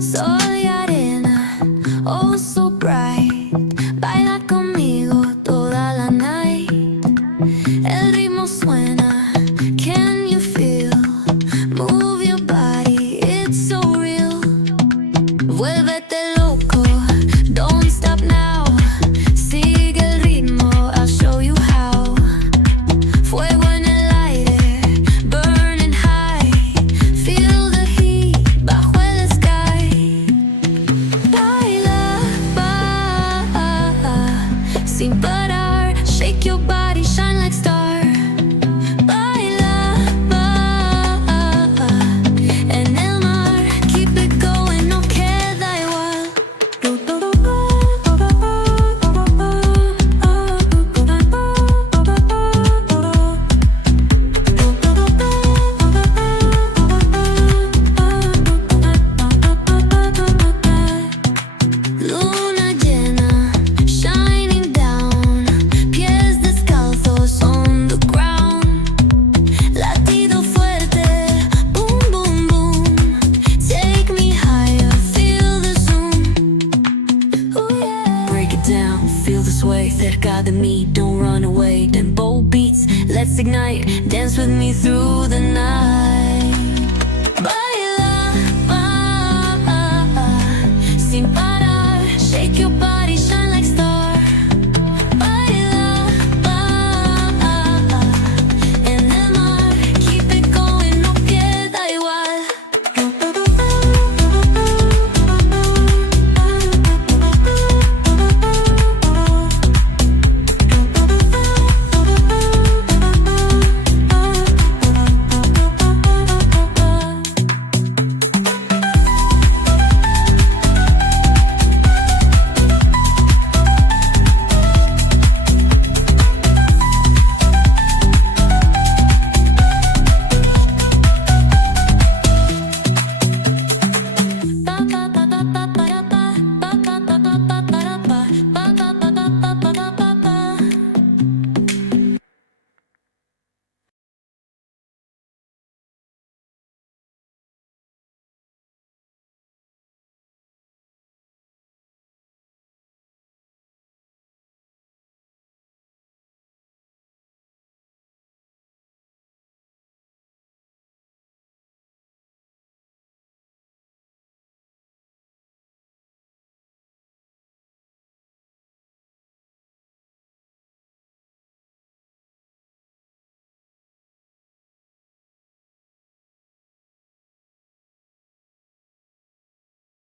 Soy arena, oh so bright. Baila conmigo toda la night. El ritmo suena, can you feel? Move your body, it's so real. Vuélvete loco, don't stop now. Sigue el ritmo, I'll show you how. Fuego en el aire, burning high. Feel the heat bajo el sky. Baila, sin parar. Shake your body, shine like star. Baila, en el mar. Keep it going, no queda igual. Luna llena, shining down. Pies descalzos on the ground. Latido fuerte, boom, boom, boom. Take me higher, feel the zoom. Ooh, yeah. Break it down, feel the sway. Cerca de mí, don't run away. Tempo beats, let's ignite. Dance with me through the night.